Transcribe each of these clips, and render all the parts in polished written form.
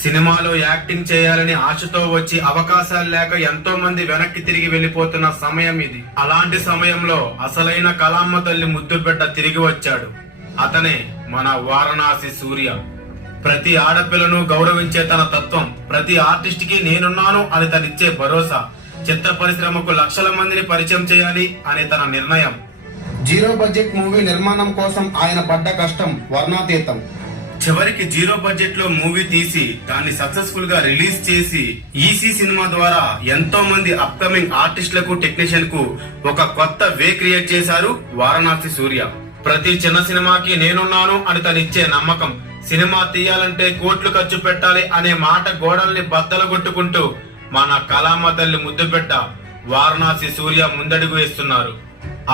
సినిమాలో యాక్టింగ్ చేయాలని ఆశతో వచ్చి అవకాశాలు లేక ఎంతో మంది వెనక్కి తిరిగి వెళ్లిపోతున్న సమయం ఇది. అలాంటి సమయంలో అసలైన కళామ్మ తల్లి ముద్దుబిడ్డ తిరిగి వచ్చాడు. అతనే మన వారణాసి సూర్య. ప్రతి ఆడపిల్లను గౌరవించే తన తత్వం, ప్రతి ఆర్టిస్ట్ కి నేనున్నాను అని తనిచ్చే భరోసా, చిత్ర పరిశ్రమకు లక్షల మందిని పరిచయం చేయాలి అనే తన నిర్ణయం. జీరో బడ్జెట్ మూవీ నిర్మాణం కోసం ఆయన పడ్డ కష్టం వర్ణాతీతం. చివరికి జీరో బడ్జెట్ లో మూవీ తీసి దాన్ని సక్సెస్ఫుల్ గా రిలీజ్ చేసి ఈసీ సినిమా ద్వారా ఎంతో మంది అప్కమింగ్ ఆర్టిస్టులకు టెక్నీషియన్ కు ఒక కొత్త వే క్రియేట్ చేశారు వారణాసి సూర్య. ప్రతి చిన్న సినిమాకి నేనున్నాను అని తనిచ్చే నమ్మకం, సినిమా తీయాలంటే కోట్లు ఖర్చు పెట్టాలి అనే మాట గోడల్ని బద్దలగొట్టుకుంటూ మన కళామ్మ తల్లి ముద్దుబిడ్డ వారణాసి సూర్య ముందడుగు వేస్తున్నారు.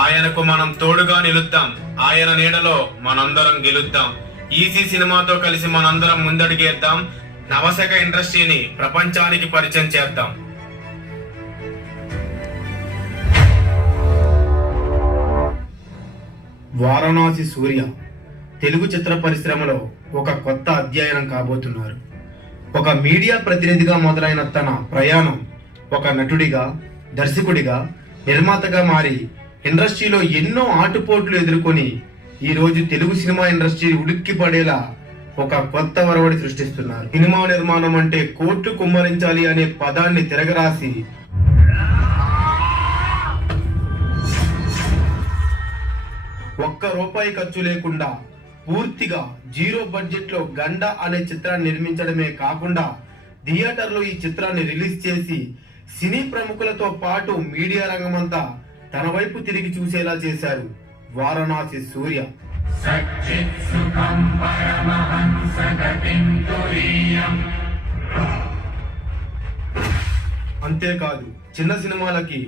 ఆయనకు మనం తోడుగా నిలుద్దాం, ఆయన నీడలో మనందరం గెలుద్దాం. ఈసీ సినిమాతో కలిసి మనందరం ముందడుగేద్దాం. నవశక ఇండస్ట్రీని ప్రపంచానికి పరిచయం చేద్దాం. వారణాసి సూర్య తెలుగు చిత్ర పరిశ్రమలో ఒక కొత్త అధ్యయనం కాబోతున్నారు. ఒక మీడియా ప్రతినిధిగా మొదలైన తన ప్రయాణం ఒక నటుడిగా, దర్శకుడిగా, నిర్మాతగా మారి ఇండస్ట్రీలో ఎన్నో ఆటుపోట్లు ఎదుర్కొని ఈ రోజు తెలుగు సినిమా ఇండస్ట్రీ ఉడిక్కి పడేలా ఒక కొత్త వరవడి సృష్టిస్తున్నారు. సినిమా నిర్మాణం అంటే కోట్లు కుమ్మరించాలి అనే పదాన్ని తిరగరాసి ఒక్క రూపాయి ఖర్చు లేకుండా పూర్తిగా జీరో బడ్జెట్ లో గండ అనే చిత్రాన్ని నిర్మించడమే కాకుండా థియేటర్లో ఈ చిత్రాన్ని రిలీజ్ చేసి సినీ ప్రముఖులతో పాటు మీడియా రంగమంతా తన వైపు తిరిగి చూసేలా చేశారు వారణాసి సూర్య. అంతేకాదు, చిన్న సినిమాలకి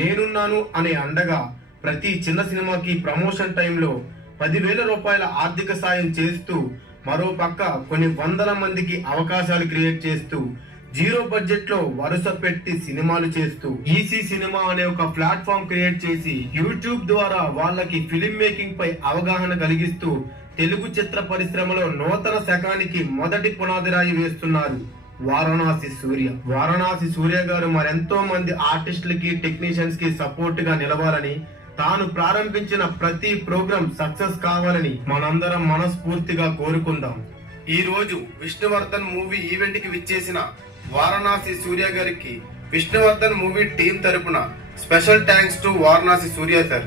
నేనున్నాను అనే అండగా ప్రతి చిన్న సినిమాకి ప్రమోషన్ టైంలో 10,000 రూపాయల ఆర్థిక సాయం చేస్తూ, మరో పక్క కొన్ని వందల మందికి అవకాశాలు క్రియేట్ చేస్తూ, జీరో బడ్జెట్ లో వరుస పెట్టి సినిమాలు చేస్తూ, ఈసీ సినిమా అనే ఒక ప్లాట్ఫామ్ క్రియేట్ చేసి యూట్యూబ్ ద్వారా వాళ్ళకి ఫిలిం మేకింగ్ పై అవగాహన కలిగిస్తూ తెలుగు చిత్ర పరిశ్రమలో నూతన శకానికి మొదటి పునాదిరాయి వేస్తున్నారు వారణాసి సూర్య. వారణాసి సూర్య గారు మరెంతో మంది ఆర్టిస్టులకి, టెక్నీషియన్స్ కి సపోర్ట్ గా నిలవాలని, తాను ప్రారంభించిన ప్రతి ప్రోగ్రాం సక్సెస్ కావాలని మనందరం మనస్ఫూర్తిగా కోరుకుందాం. ఈ రోజు విష్ణువర్ధన్ మూవీ ఈవెంట్ కి విచ్చేసిన వారణాసి సూర్య గారికి విష్ణువర్ధన్ మూవీ టీం తరపున special thanks to Varanasi Surya sir.